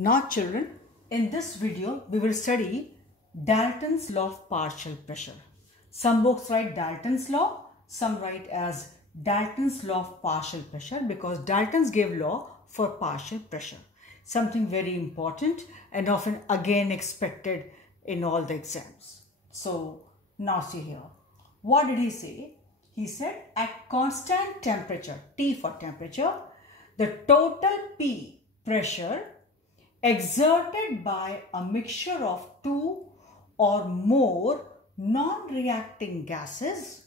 Now children, in this video we will study Dalton's law of partial pressure. Some books write Dalton's law, some write as Dalton's law of partial pressure because Dalton's gave law for partial pressure. Something very important and often again expected in all the exams. So now see here. What did he say? He said at constant temperature, T for temperature, the total P pressure exerted by a mixture of two or more non-reacting gases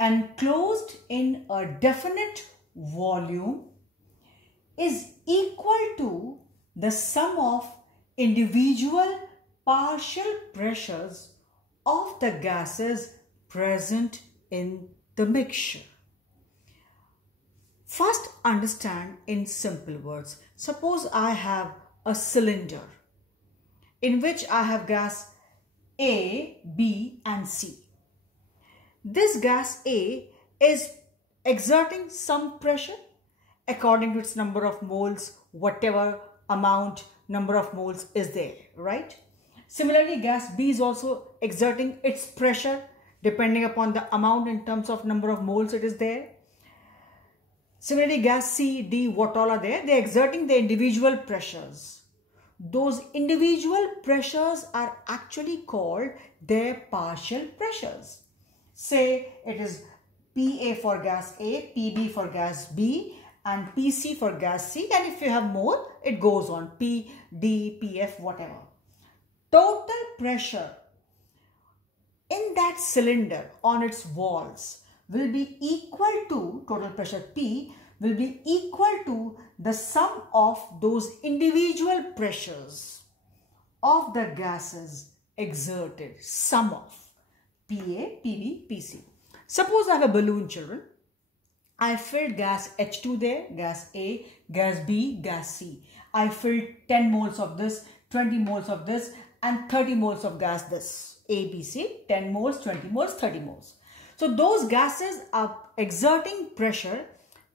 enclosed in a definite volume is equal to the sum of individual partial pressures of the gases present in the mixture. First, understand in simple words. Suppose I have a cylinder in which I have gas A, B and C. This gas A is exerting some pressure according to its number of moles, whatever amount number of moles is there, right? Similarly, gas B is also exerting its pressure depending upon the amount in terms of number of moles it is there. Similarly, gas C, D, what all are there, they are exerting the individual pressures. Those individual pressures are actually called their partial pressures. Say it is PA for gas A, PB for gas B and PC for gas C, and if you have more, it goes on P, D, PF, whatever. Total pressure in that cylinder on its walls will be equal to, total pressure P will be equal to the sum of those individual pressures of the gases exerted, sum of PA, PB, PC. Suppose I have a balloon, children. I filled gas H2 there, gas A, gas B, gas C. I filled 10 moles of this, 20 moles of this and 30 moles of gas this. A, B, C, 10 moles, 20 moles, 30 moles. So those gases are exerting pressure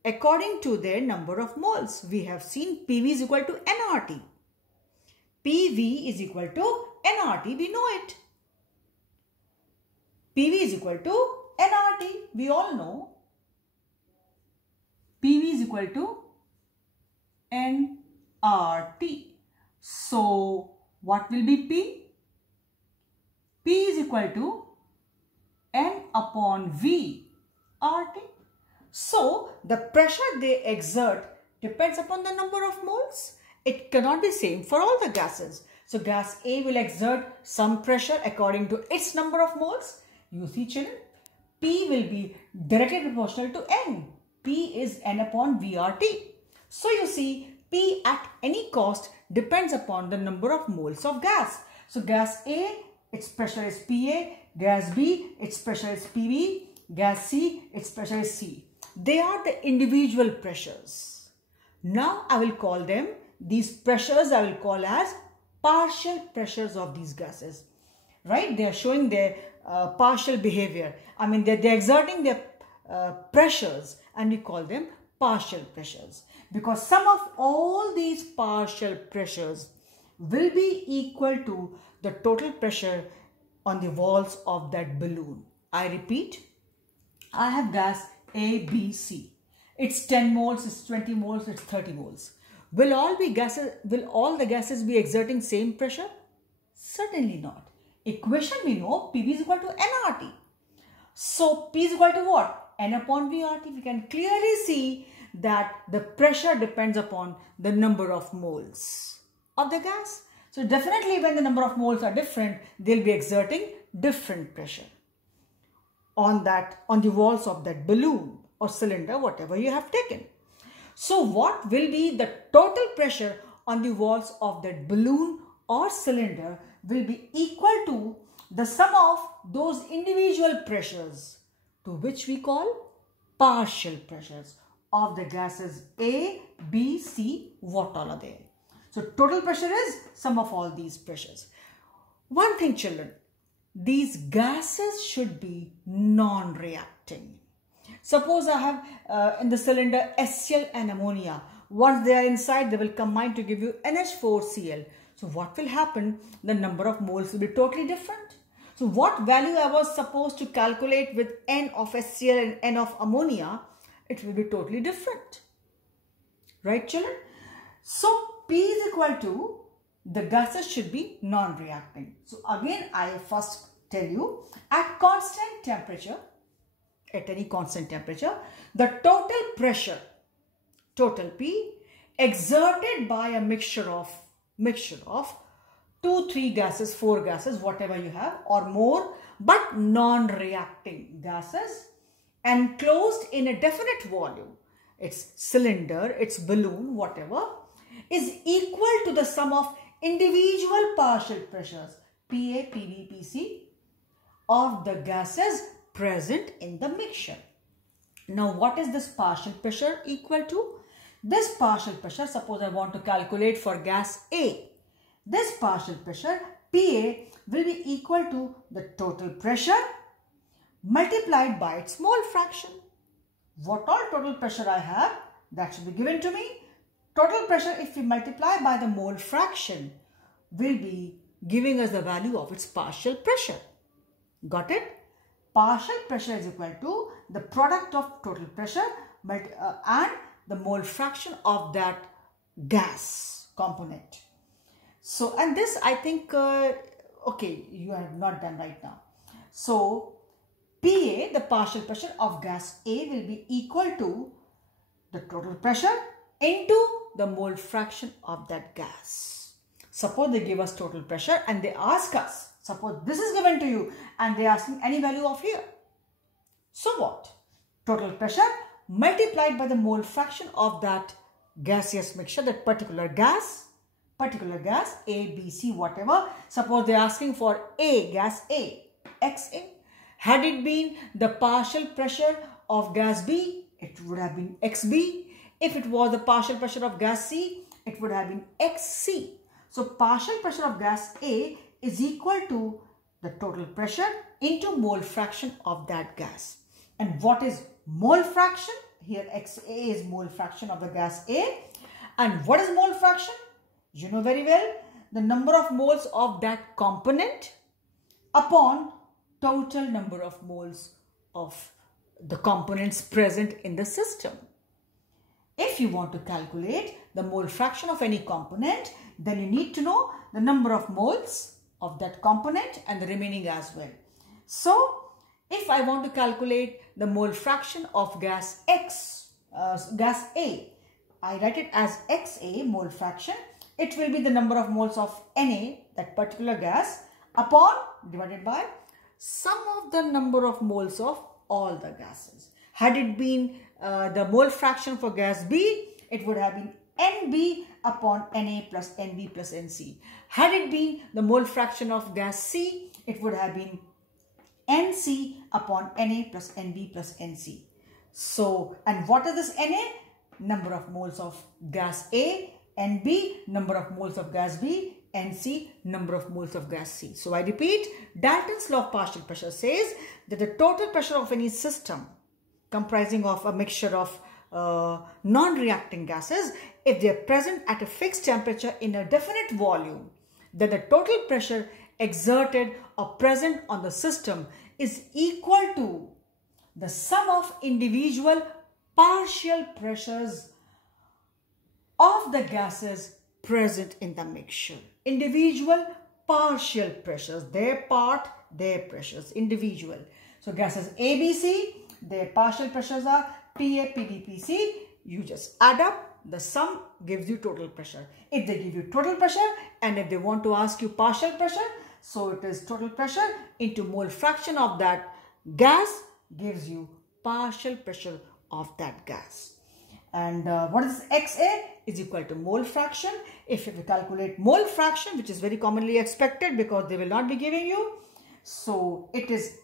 according to their number of moles. We have seen PV is equal to nRT. PV is equal to nRT, we know it. PV is equal to nRT, we all know. PV is equal to nRT. So what will be P? P is equal to N upon V RT. So the pressure they exert depends upon the number of moles. It cannot be same for all the gases. So gas A will exert some pressure according to its number of moles. You see children, P will be directly proportional to N. P is N upon VRT. So you see, P at any cost depends upon the number of moles of gas. So gas A, its pressure is PA, gas B, its pressure is PB, gas C, its pressure is C. They are the individual pressures. Now I will call them, these pressures I will call as partial pressures of these gases. Right? They are showing their partial behavior. I mean, they're exerting their pressures and we call them partial pressures. Because sum of all these partial pressures will be equal to the total pressure on the walls of that balloon. I repeat, I have gas A, B, C. It's 10 moles, it's 20 moles, it's 30 moles. Will all the gases be exerting same pressure? Certainly not. Equation we know, PV is equal to nRT. So P is equal to what? N upon VRT. We can clearly see that the pressure depends upon the number of moles of the gas. So definitely when the number of moles are different, they'll be exerting different pressure on the walls of that balloon or cylinder, whatever you have taken. So what will be the total pressure on the walls of that balloon or cylinder will be equal to the sum of those individual pressures, to which we call partial pressures of the gases A, B, C, what all are there. So total pressure is sum of all these pressures. One thing children, these gases should be non-reacting. Suppose I have in the cylinder HCl and ammonia. Once they are inside, they will combine to give you NH4Cl. So what will happen? The number of moles will be totally different. So what value I was supposed to calculate with N of HCl and N of ammonia, it will be totally different. Right, children? So P is equal to, the gases should be non-reacting. So again, I first tell you, at constant temperature, at any constant temperature, the total pressure, total P, exerted by a mixture of 2, 3 gases, 4 gases, whatever you have, or more, but non-reacting gases, enclosed in a definite volume, its cylinder, its balloon, whatever, is equal to the sum of individual partial pressures, Pa, Pb, Pc, of the gases present in the mixture. Now, what is this partial pressure equal to? This partial pressure, suppose I want to calculate for gas A. This partial pressure, Pa, will be equal to the total pressure multiplied by its mole fraction. What all total pressure I have, that should be given to me. Total pressure, if we multiply by the mole fraction, will be giving us the value of its partial pressure. Got it? Partial pressure is equal to the product of total pressure and the mole fraction of that gas component. So, and this I think, okay, you have not done right now. So, Pa, the partial pressure of gas A, will be equal to the total pressure into the mole fraction of that gas. Suppose they give us total pressure and they ask us, suppose this is given to you and they are asking any value of here. So what? Total pressure multiplied by the mole fraction of that gaseous mixture, that particular gas, A, B, C, whatever. Suppose they are asking for A, gas A, XA. Had it been the partial pressure of gas B, it would have been XB. If it was the partial pressure of gas C, it would have been XC. So partial pressure of gas A is equal to the total pressure into mole fraction of that gas. And what is mole fraction? Here XA is mole fraction of the gas A. And what is mole fraction? You know very well, the number of moles of that component upon total number of moles of the components present in the system. If you want to calculate the mole fraction of any component, then you need to know the number of moles of that component and the remaining as well. So, if I want to calculate the mole fraction of gas gas A, I write it as XA, mole fraction. It will be the number of moles of Na, that particular gas, upon, divided by, sum of the number of moles of all the gases. Had it been the mole fraction for gas B, it would have been Nb upon Na plus Nb plus Nc. Had it been the mole fraction of gas C, it would have been Nc upon Na plus Nb plus Nc. So, and what is this Na? Number of moles of gas A, Nb, number of moles of gas B, Nc, number of moles of gas C. So, I repeat, Dalton's law of partial pressure says that the total pressure of any system comprising of a mixture of non-reacting gases, if they are present at a fixed temperature in a definite volume, then the total pressure exerted or present on the system is equal to the sum of individual partial pressures of the gases present in the mixture. Individual partial pressures, their part, their pressures, individual. So gases A, B, C, their partial pressures are Pa, Pb, Pc. You just add up, the sum gives you total pressure. If they give you total pressure and if they want to ask you partial pressure, so it is total pressure into mole fraction of that gas gives you partial pressure of that gas. And what is XA is equal to mole fraction. If you calculate mole fraction, which is very commonly expected because they will not be giving you, so it is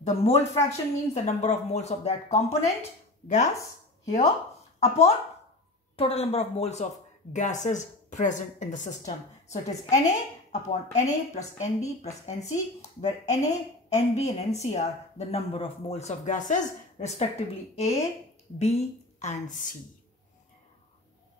the mole fraction means the number of moles of that component gas here upon total number of moles of gases present in the system. So it is Na upon Na plus Nb plus Nc, where Na, Nb and Nc are the number of moles of gases respectively A, B and C.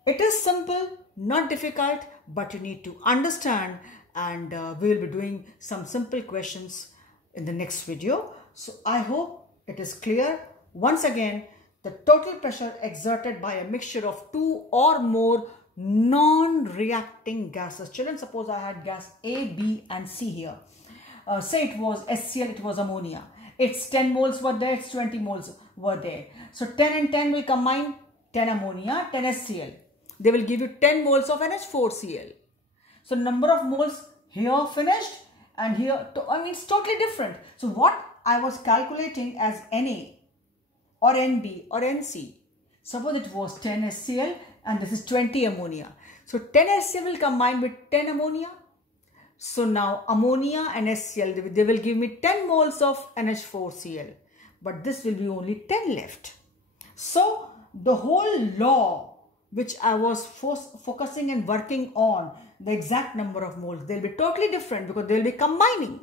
It is simple, not difficult, but you need to understand, and we will be doing some simple questions in the next video. So I hope it is clear. Once again, the total pressure exerted by a mixture of two or more non-reacting gases. Children, suppose I had gas A, B and C here. Say it was HCl, it was ammonia. Its 10 moles were there, its 20 moles were there. So 10 and 10 will combine, 10 ammonia, 10 HCl. They will give you 10 moles of NH4Cl. So number of moles here finished and here, it's totally different. So what I was calculating as Na or Nb or Nc, suppose it was 10 HCl and this is 20 ammonia. So 10 HCl will combine with 10 ammonia. So now ammonia and HCl, they will give me 10 moles of NH4Cl. But this will be only 10 left. So the whole law which I was focusing and working on, the exact number of moles, they'll be totally different because they'll be combining.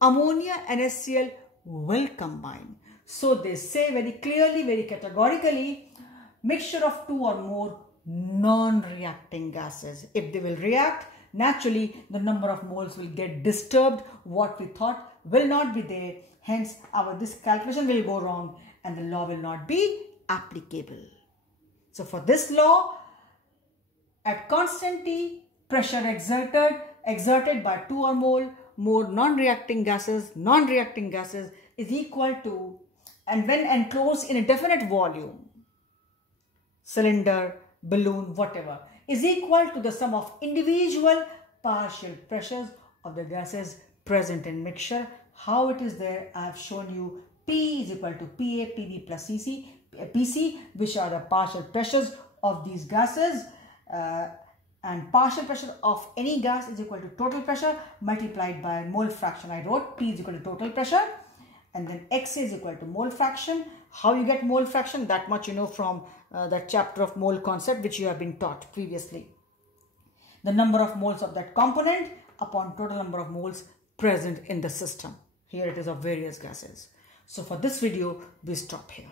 Ammonia and HCl will combine. So they say very clearly, very categorically, mixture of two or more non-reacting gases. If they will react, naturally the number of moles will get disturbed. What we thought will not be there. Hence this calculation will go wrong and the law will not be applicable. So for this law, at constant T, pressure exerted by two or more non-reacting gases is equal to, and when enclosed in a definite volume, cylinder, balloon, whatever, is equal to the sum of individual partial pressures of the gases present in mixture. How it is there, I have shown you. P is equal to PA, PB plus PC, which are the partial pressures of these gases, and partial pressure of any gas is equal to total pressure multiplied by mole fraction. I wrote P is equal to total pressure, and then X is equal to mole fraction. How you get mole fraction? That much you know from that chapter of mole concept which you have been taught previously. The number of moles of that component upon total number of moles present in the system. Here it is of various gases. So for this video, we stop here.